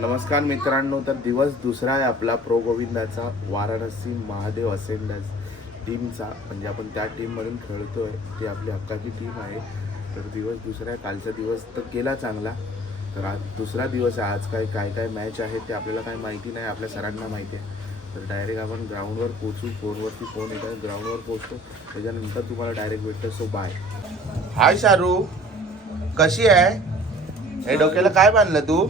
नमस्कार मित्रांनो, तर दिवस दुसरा आहे आपला प्रो गोविंदाचा वाराणसी महादेव असेंडन्स टीमचा. म्हणजे आपण त्या टीममधून खेळतोय, ती आपली हक्काची टीम आहे. तर दिवस दुसरा आहे. कालचा दिवस तर गेला चांगला, तर आज दुसरा दिवस आहे. आज काय मॅच आहे ते आपल्याला काही माहिती नाही, आपल्या सरांना माहिती आहे. तर डायरेक्ट आपण ग्राउंडवर पोचू. फोनवरती फोन येतात, ग्राउंडवर पोचतो, त्याच्यानंतर तुम्हाला डायरेक्ट भेटतो. So bye. हाय शारू, कशी आहे? हे डोक्याला काय बांधलं तू?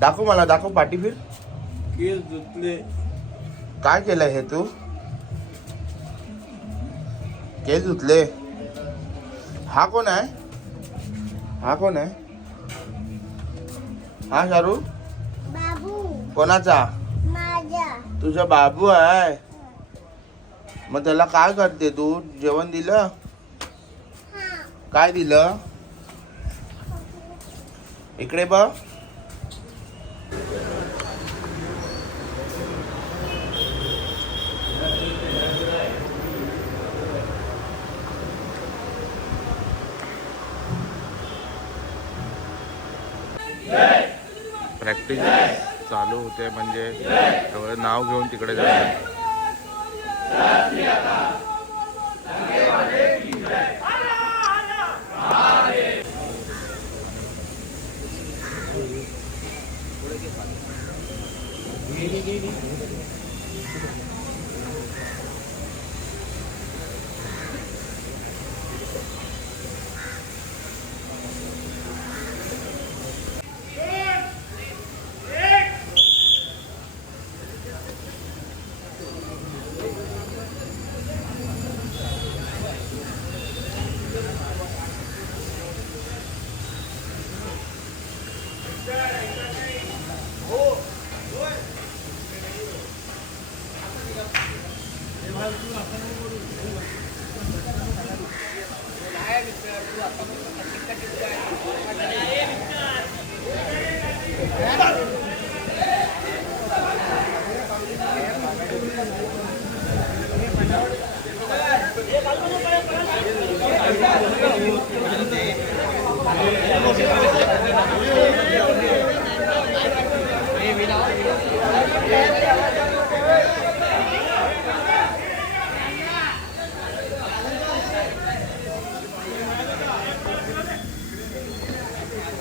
दाखव मला, दाखव, पाठी फिर. केस धुतले. काय केलंय हे तू? केस धुतले? हा कोण आहे? हा कोण आहे? हा शारू बाबू कोणाचा? माझा. तुझा बाबू आहे. मग त्याला काय करते तू? जेवण दिलं? काय दिलं? इकडे बघ. प्रॅक्टिस चालू होते, म्हणजे एवढं नाव घेऊन तिकडे जायचं.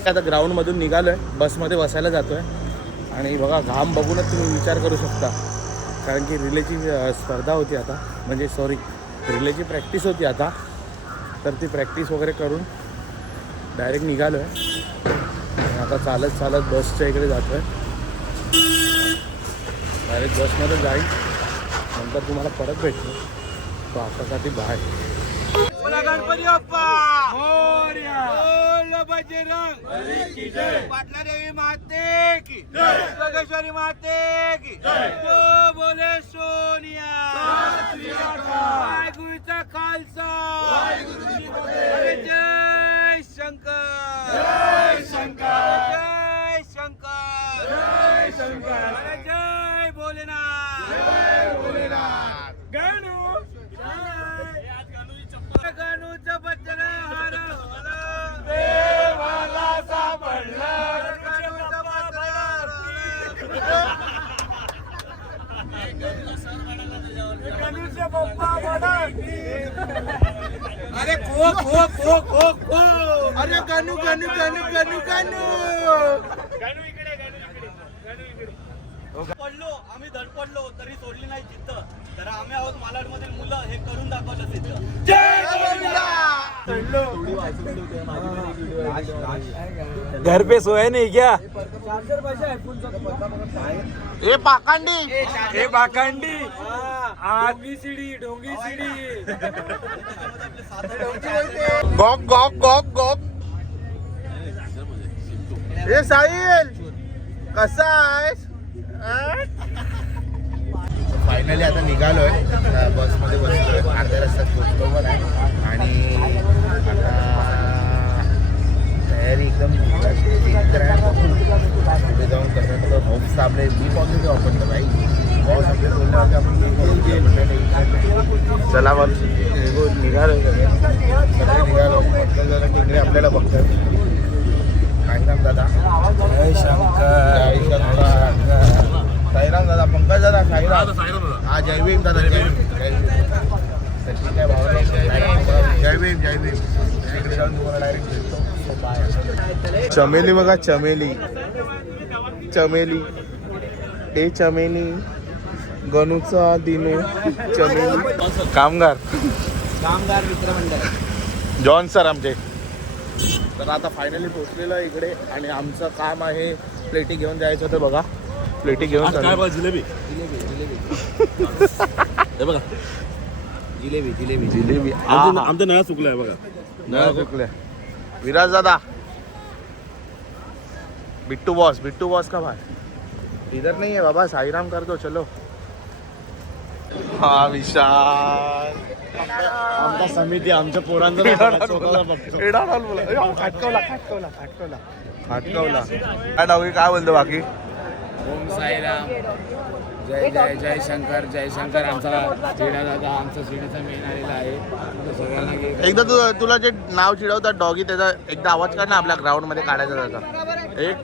आता ग्राउंडमधून निघालोय, बसमध्ये बसायला जातोय. आणि बघा, घाम बघूनच तुम्ही विचार करू शकता, कारण की रिलेची स्पर्धा होती आता, म्हणजे रिलेची प्रॅक्टिस होती आता. तर ती प्रॅक्टिस वगैरे करून डायरेक्ट निघालोय. आता चालत चालत बसच्या इकडे जातोय. डायरेक्ट बसमध्ये जाईल, नंतर तुम्हाला परत भेटतो. तो आतासाठी बाहेर. गणपती बाप्पा मोरया. बोल बजरंग बली जय. पाटला देवी माते की जय. योगेश्वरी माते की जय. जो बोले सोनिया. वाहेगुरुचा खालसा. जय शंकर. जय शंकर. जय शंकर. जय शंकर. जय भोलेनाथ. जय भोलेनाथ. गणू गणूचं बच्चन हर देवाला सापडलं. गणूचं गणूच्या पप्पा म्हणत. अरे खो खो खो खो खो. अरे गणू गणू गणू गणू गणू गणू इकडे. गणू इकडे. पडलो आम्ही, धडपडलो तरी सोडली नाही जिद्द. तर आम्ही आहोत मालाडमधील मुलं, हे करून दाखवलं सिद्ध. जय घर पे सोया नहीं क्या? ए पाकांडी, ए बाकांडी. ढोंगी सिडी, ढोंगी सिडी. गॉक गॉक गॉक गॉक. ए साहिल, कसा आहेस? फायनली आता निघालोय, बसमध्ये बसलोय, अर्ध्या रस्त्यात पोचलो पण आहे. आणि आता तयारी एकदम पुढे जाऊन करण्याचं होप्स आपले बी पॉझिटिव्ह आपण तर भाई पाऊस आपले बोलल्यावरती आपण. चला मग निघालो निघालो. जरा टिंगरे आपल्याला बघतात. काय नाम दादा? हा जय भीम दादा जय भीम जय भीम. तर ठीक आहे भावना जय भीम जय भीम. तिकडे जाऊन तुम्हाला डायरेक्ट भेटतो. बाय. चमेली बघा चमेली चमेली ए चमेली गणूचा दिनू चमेली कामगार मित्रमंडळ जॉन सर आमचे. तर आता फायनली पोहोचलेलं आहे इकडे आणि आमचं काम आहे प्लेटी घेऊन जायचं होतं बघा. प्लेटी घेऊन काय जिलेबी हे बघा जिलेबी जिलेबी जिलेबी आमचं नळा चुकलाय बघा. नळा चुकल्या. विराज दादा बिट्टू बॉस का भाई इधर नहीं है बाबा. साईराम कर दो चलो. हा विशाल आमचा समिती आमच्या पोरांचा फाटकवला. काय डावी काय बोलतो बाकी. ओम साईराम जय जय जय शंकर. आमचा चिडा दादा आमचा चिडीचा मेन आलेला आहे. तो सगळ्यांना घे. एकदा तुला जे नाव चिडवतात डॉगी त्याचा एकदा आवाज काढ ना आपल्या ग्राउंड मध्ये काढायचा त्याचा एक.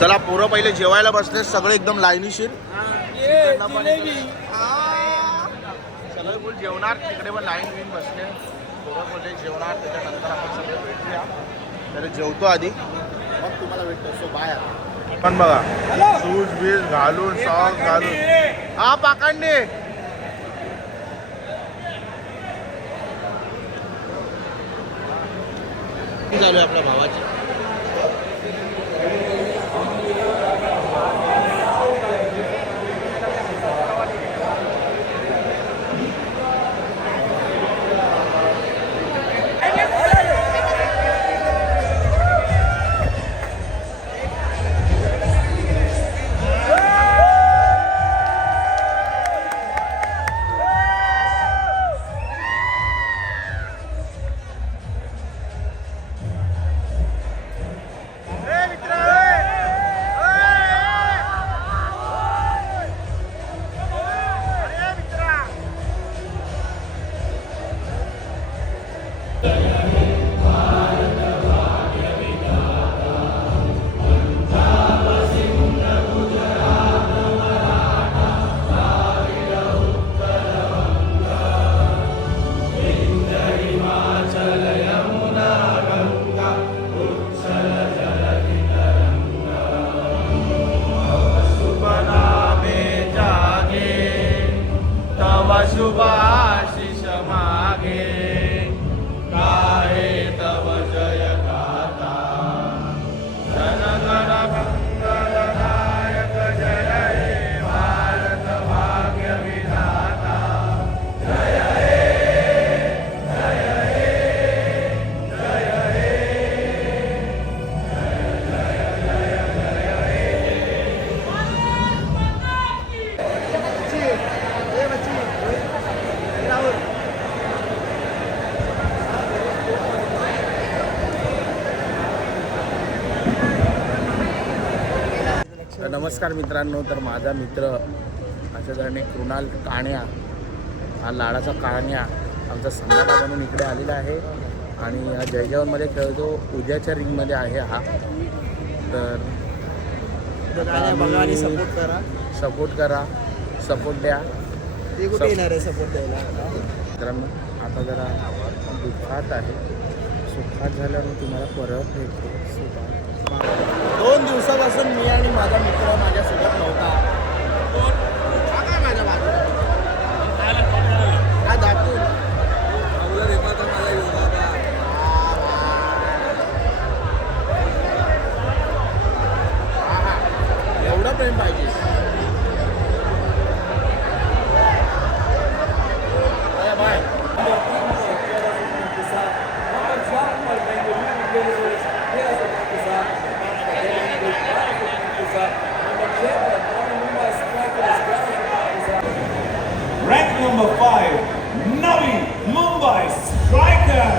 चला पोरं पहिले जेवायला बसले सगळे एकदम लाईनीशीर. सगळे फुल जेवणार तिकडे पण लाईन बिन बसले. पोरं बोलले जेवणार त्याच्यानंतर आपण सगळे भेटूया. तर जेवतो आधी मग तुम्हाला भेटतो. So bye. पण बघा शूज बीज घालून सॉक्स घालून हा पाकांडे चालू आहे आपल्या भावाची. शुभाशिष मागे गाहे तव जय गाता जन गण मंगलदायक जय हे भारत भाग्य विधाता जय हे जय हे जय हे नमस्कार मित्रांनो. तर माझा मित्र माझ्या घराने कृणाल काण्या हा लाडाचा काण्या आमचा संघाटा बनून इकडे आलेला आहे आणि हा जयजवानमध्ये खेळतो. उद्याच्या रिंगमध्ये आहे हा. तर सपोर्ट करा सपोर्ट द्या. सपोर्ट द्यायला मित्रांनो आता जरा दुःखात आहे. सुखात झाल्यावर तुम्हाला परत भेटतो. 2 दिवसापासून मी आणि माझा मित्र माझ्यासोबत नव्हता. माझ्या बाजूला काय दाखवून एवढं प्रेम पाहिजे. Bye. Rank number 5, Navi Mumbai Strikers.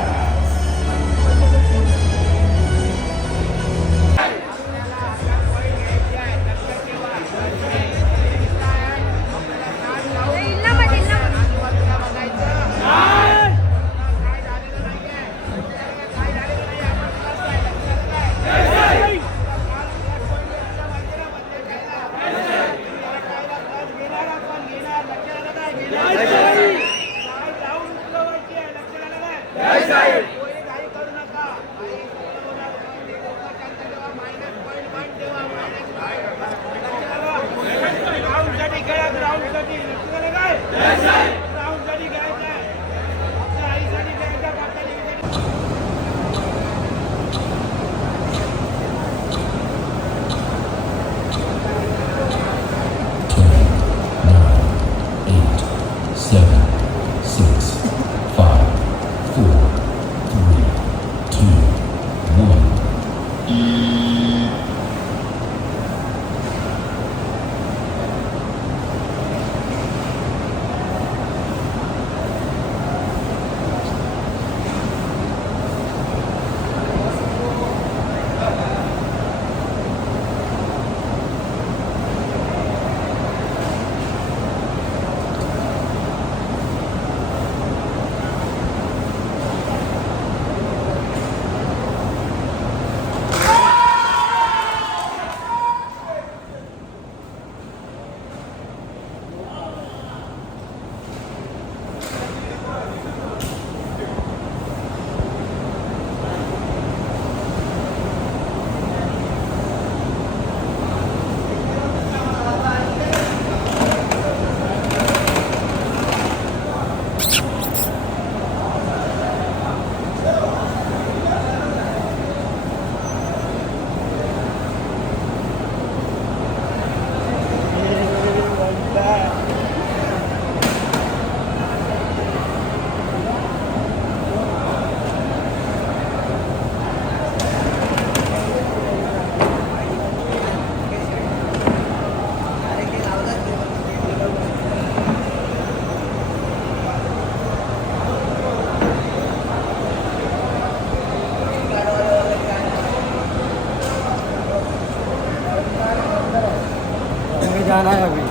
जाना है अभी।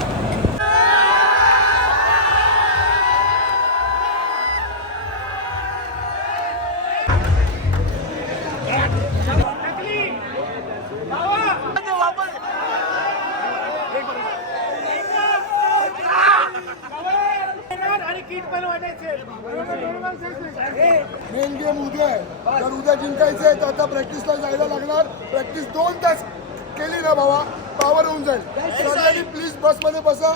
मेन गेम उद्या आहे. जर उद्या जिंकायचं आहे तर आता प्रॅक्टिसला जायला लागणार. प्रॅक्टिस 2 तास केली ना भावा, पावर होऊन जाईल. सगळ्यांनी प्लीज बसमध्ये बसा.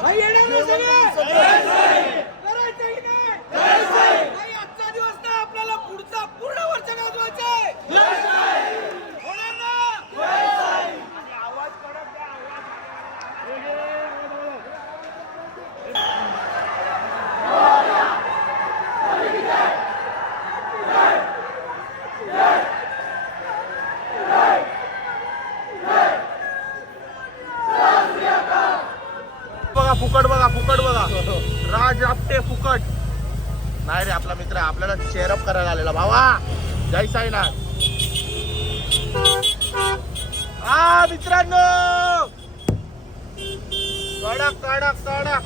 फुकट बघा, फुकट बघा. राज आपटे फुकट नाही रे, आपला मित्र आपल्याला चेअरअप करायला आलेला. भावा जय साईनाथ. हा मित्रांनो, कडक कडक कडक.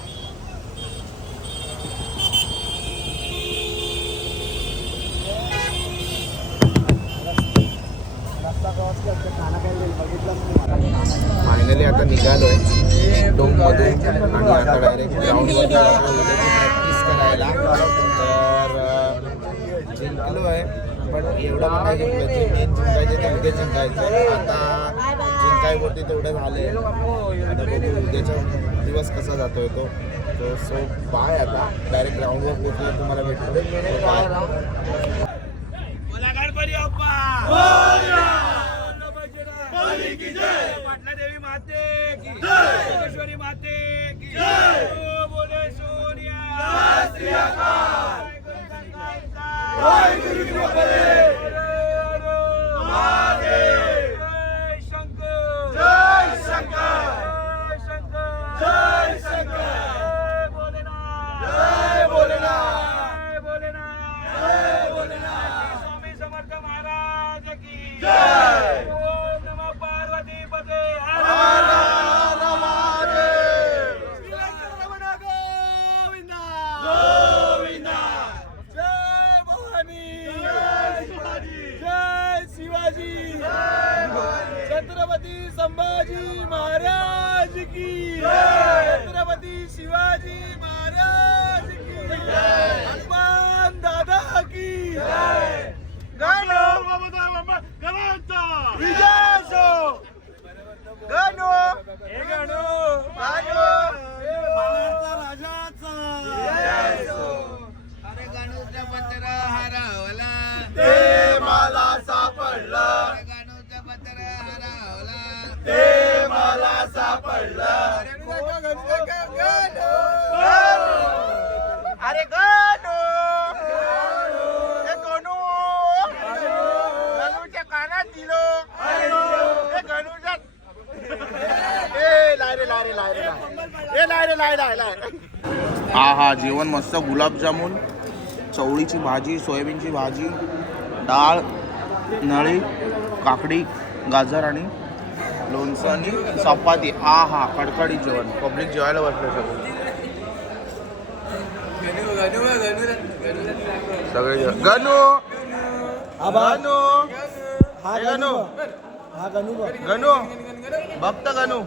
फायनली आता निघालोय डोममधून आणि आता डायरेक्ट ग्राउंडवर प्रॅक्टिस करायला. तर जिंकलो आहे, पण एवढं पण नाही जिंकलं. जे मेन जिंकायचे ते उद्या जिंकायचं. आता जिंकायवरती तेवढं झालंय. आता बघू उद्याचा दिवस कसा जातोय तो. So bye. आता डायरेक्ट ग्राउंडवर पोहोचलो, तुम्हाला भेटतो. बाय. गणपती बाप्पा पाटला देवी माते की जय, माते की जय, बोले सोनिया जय शंकर, जय शंकर, जय शंकर, जय शंकर, भोलेनाथ, जय भोलेनाथ, जय भोलेनाथ, जय भोलेनाथ. स्वामी समर्थ महाराज की जय. ओम नमः पार्वती पते हर हर महादेव. रमण गोविंदा गोविंदा. जय भवानी, जय शिवाजी, जय शिवाजी, छत्रपती संभाजी महाराज की जय, छत्रपती शिवाजी महाराज की जय, हनुमान दादा की जय. गणो विजय असो. गणो हे गणो गणो राजाचा विजय असो. अरे गणूचा पत्र हरवला, ते मला सापडलं. गणूचा पत्र हरवला, ते मला सापडलं. अरे गणू, हे गणू गणूच्या कानात दिलो. हे गणूच्या हा हा जेवण मस्त. गुलाबजामुन, चवळीची भाजी, सोयाबीनची भाजी, डाळ, नळी, काकडी, गाजर आणि लोणचं आणि चपाती. हा हा कडकडीत जेवण. पब्लिक जेवायला बसलं सगळे सगळे. गणू गणू हा गणू हा गणू गणू भक्त गणू.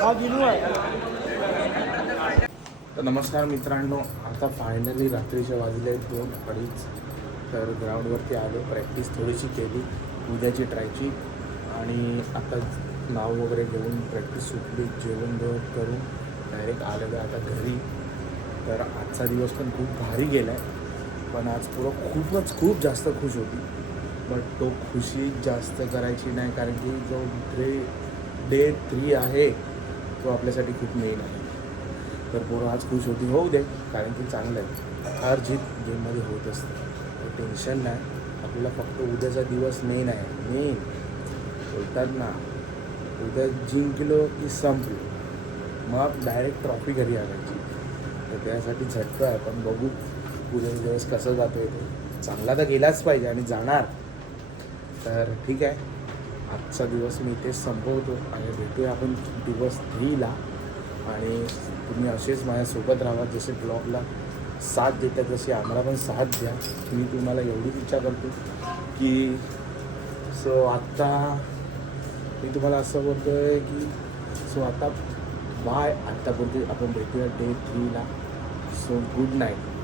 हा गिनू आहे. तर नमस्कार मित्रांनो, आता फायनली रात्रीच्या वाजले 2-2:30. तर ग्राउंडवरती आलो, प्रॅक्टिस थोडीशी केली उद्याची ट्रायची आणि आता नाव वगैरे घेऊन प्रॅक्टिस सुटली. जेवण करून डायरेक्ट आलेलो आता घरी. तर आजचा दिवस पण खूप भारी गेला आहे, पण आज खूप जास्त खुश होती. बट तो खुशी जास्त करायची नाही, कारण की जो डे 3 आहे तो आपल्यासाठी खूप मेन आहे. तर पोरं आज खुश होती, होऊ दे, कारण की चांगलं आहे. हार जीत गेममध्ये होत असते, टेन्शन नाही. आपल्याला फक्त उद्याचा दिवस मेन आहे. मेन बोलतात ना, उद्या जिंकलो की संपलो, मग डायरेक्ट ट्रॉफी घरी आणायची. तर त्यासाठी झटतो आहे, पण बघू उद्याचा दिवस कसं जातो आहे. तो चांगला तर गेलाच पाहिजे आणि जाणार. तर ठीक आहे, आजचा दिवस मी इथे संपवतो आणि भेटूया आपण दिवस 3ला. आणि तुम्ही असेच माझ्यासोबत राहा, जसे ब्लॉगला साथ देतात तशी आम्हाला पण साथ द्या. मी तुम्हाला एवढीच इच्छा करतो की आत्ता मी तुम्हाला असं बोलतो आहे की आता बाय. आत्ता बोलतो आपण भेटूया डे 3ला. Good night.